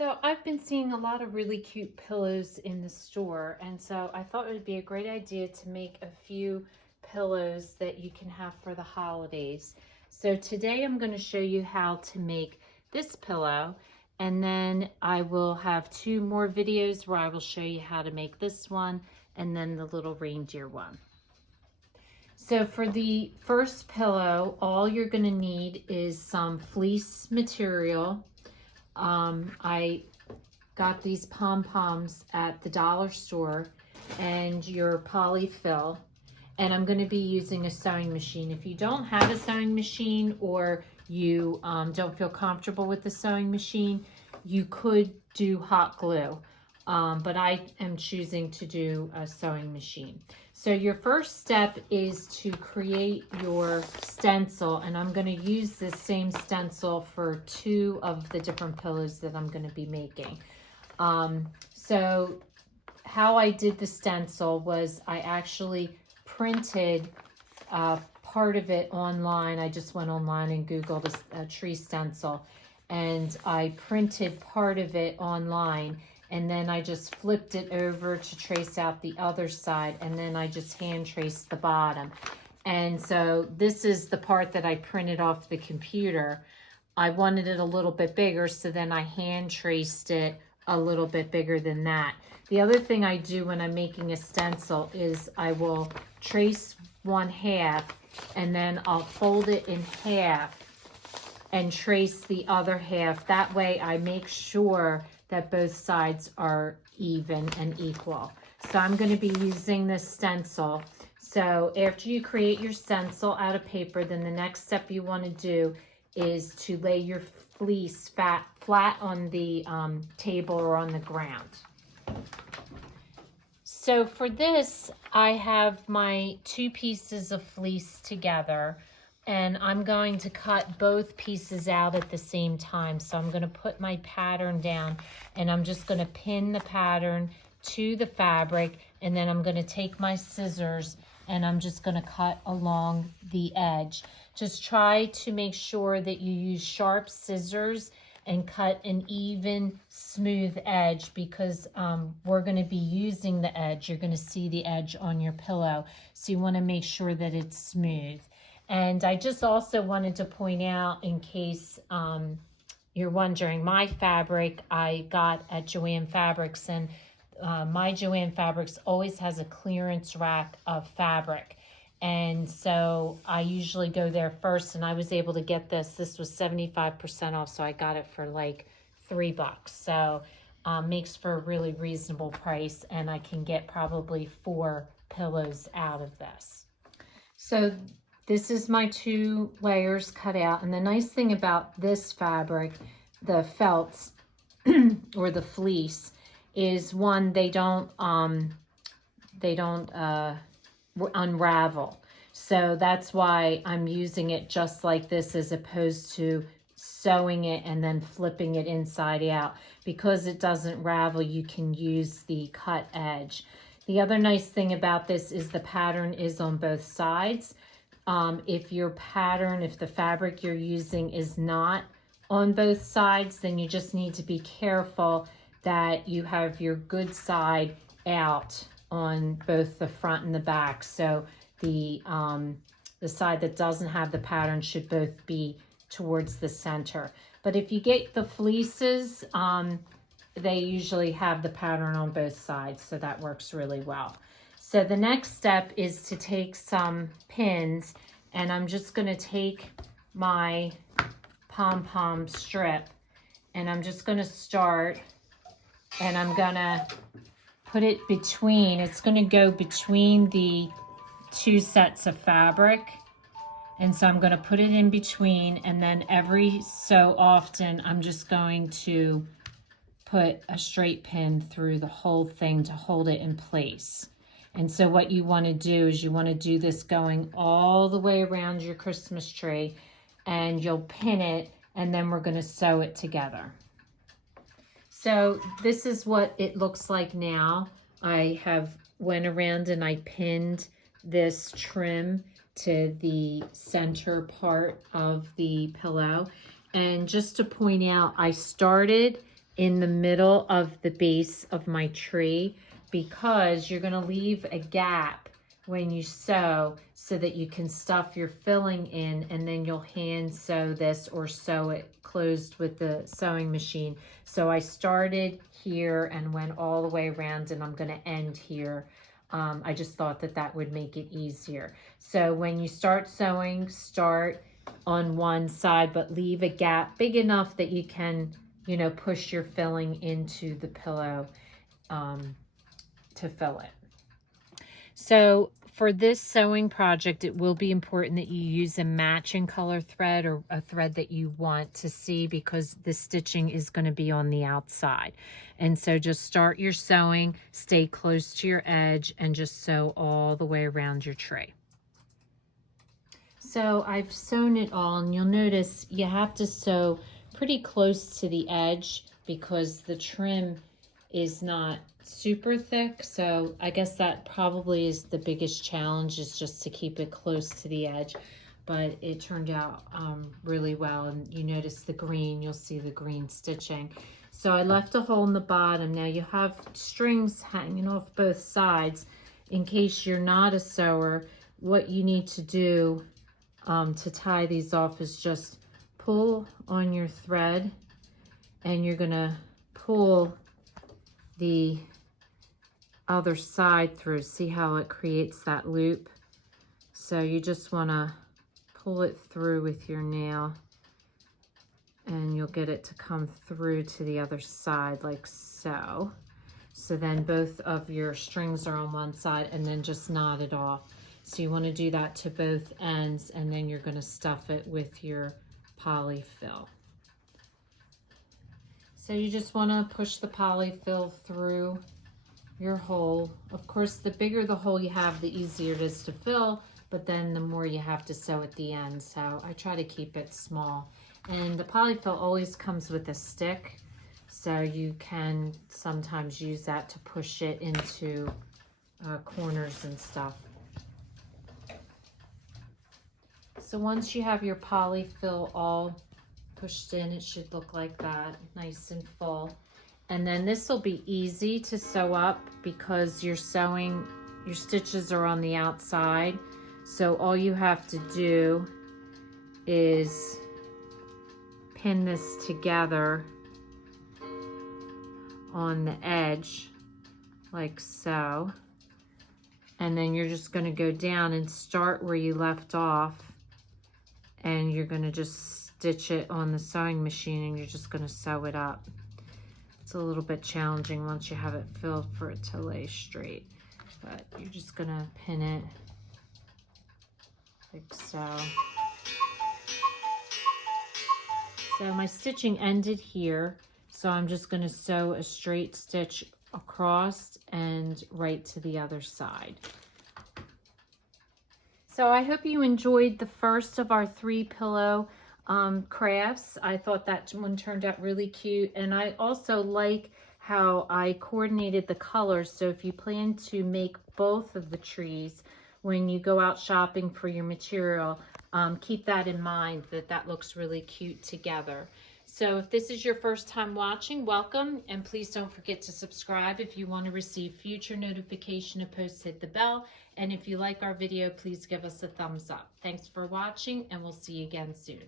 So I've been seeing a lot of really cute pillows in the store, and so I thought it would be a great idea to make a few pillows that you can have for the holidays. So today I'm going to show you how to make this pillow, and then I will have two more videos where I will show you how to make this one and then the little reindeer one. So for the first pillow, all you're going to need is some fleece material. I got these pom-poms at the dollar store and your polyfill, and I'm going to be using a sewing machine. If you don't have a sewing machine or you don't feel comfortable with the sewing machine, you could do hot glue, but I am choosing to do a sewing machine. So your first step is to create your stencil, and I'm going to use this same stencil for two of the different pillows that I'm going to be making. So how I did the stencil was I actually printed part of it online. I just went online and Googled a tree stencil, and I printed part of it online, and then I just flipped it over to trace out the other side, and then I just hand traced the bottom. And so this is the part that I printed off the computer. I wanted it a little bit bigger, so then I hand traced it a little bit bigger than that. The other thing I do when I'm making a stencil is I will trace one half, and then I'll fold it in half and trace the other half. That way I make sure that both sides are even and equal. So I'm going to be using this stencil. So after you create your stencil out of paper, then the next step you want to do is to lay your fleece flat on the table or on the ground. So for this, I have my two pieces of fleece together, and I'm going to cut both pieces out at the same time. So I'm going to put my pattern down, and I'm just going to pin the pattern to the fabric, and then I'm going to take my scissors and I'm just going to cut along the edge. Just try to make sure that you use sharp scissors and cut an even, smooth edge, because we're going to be using the edge. You're going to see the edge on your pillow, so you want to make sure that it's smooth. And I just also wanted to point out, in case you're wondering, my fabric I got at Joann Fabrics, and my Joann Fabrics always has a clearance rack of fabric. And so I usually go there first, and I was able to get this. This was 75% off, so I got it for like $3. So makes for a really reasonable price, and I can get probably 4 pillows out of this. So this is my 2 layers cut out, and the nice thing about this fabric, the felts or the fleece, is one, they don't unravel. So that's why I'm using it just like this, as opposed to sewing it and then flipping it inside out. Because it doesn't ravel, you can use the cut edge. The other nice thing about this is the pattern is on both sides. If the fabric you're using is not on both sides, then you just need to be careful that you have your good side out on both the front and the back. So the side that doesn't have the pattern should both be towards the center. But if you get the fleeces, they usually have the pattern on both sides, so that works really well. So the next step is to take some pins, and I'm just going to take my pom-pom strip, and I'm just going to start, and I'm going to put it between, it's going to go between the 2 sets of fabric. And so I'm going to put it in between, and then every so often I'm just going to put a straight pin through the whole thing to hold it in place. And so what you want to do is you want to do this going all the way around your Christmas tree, and you'll pin it, and then we're going to sew it together. So this is what it looks like now. I have went around and I pinned this trim to the center part of the pillow. And just to point out, I started in the middle of the base of my tree, because you're going to leave a gap when you sew so that you can stuff your filling in, and then you'll hand sew this or sew it closed with the sewing machine. So I started here and went all the way around, and I'm going to end here. I just thought that that would make it easier. So when you start sewing, start on one side, but leave a gap big enough that you can, you know, push your filling into the pillow to fill it. So for this sewing project, it will be important that you use a matching color thread, or a thread that you want to see, because the stitching is going to be on the outside. And so just start your sewing, stay close to your edge, and just sew all the way around your tree. So I've sewn it all, and you'll notice you have to sew pretty close to the edge because the trim is not super thick. So I guess that probably is the biggest challenge, is just to keep it close to the edge. But it turned out really well. And you notice the green, you'll see the green stitching. So I left a hole in the bottom. Now you have strings hanging off both sides. In case you're not a sewer, what you need to do to tie these off is just pull on your thread, and you're gonna pull the other side through. See how it creates that loop? So you just want to pull it through with your nail, and you'll get it to come through to the other side like so. So then both of your strings are on one side, and then just knot it off. So you want to do that to both ends, and then you're going to stuff it with your polyfill. So you just want to push the polyfill through your hole. Of course, the bigger the hole you have, the easier it is to fill, but then the more you have to sew at the end. So I try to keep it small. And the polyfill always comes with a stick, so you can sometimes use that to push it into corners and stuff. So once you have your polyfill all pushed in, it should look like that, nice and full. And then this will be easy to sew up because you're sewing, your stitches are on the outside. So all you have to do is pin this together on the edge like so. And then you're just going to go down and start where you left off, and you're going to just stitch it on the sewing machine, and you're just going to sew it up. It's a little bit challenging once you have it filled for it to lay straight, but you're just going to pin it like so. So my stitching ended here, so I'm just going to sew a straight stitch across and right to the other side. So I hope you enjoyed the first of our 3 pillow crafts. I thought that one turned out really cute, and I also like how I coordinated the colors. So if you plan to make both of the trees when you go out shopping for your material, keep that in mind, that looks really cute together. So if this is your first time watching, welcome, and please don't forget to subscribe if you want to receive future notification of posts. Hit the bell, and if you like our video, please give us a thumbs up. Thanks for watching, and we'll see you again soon.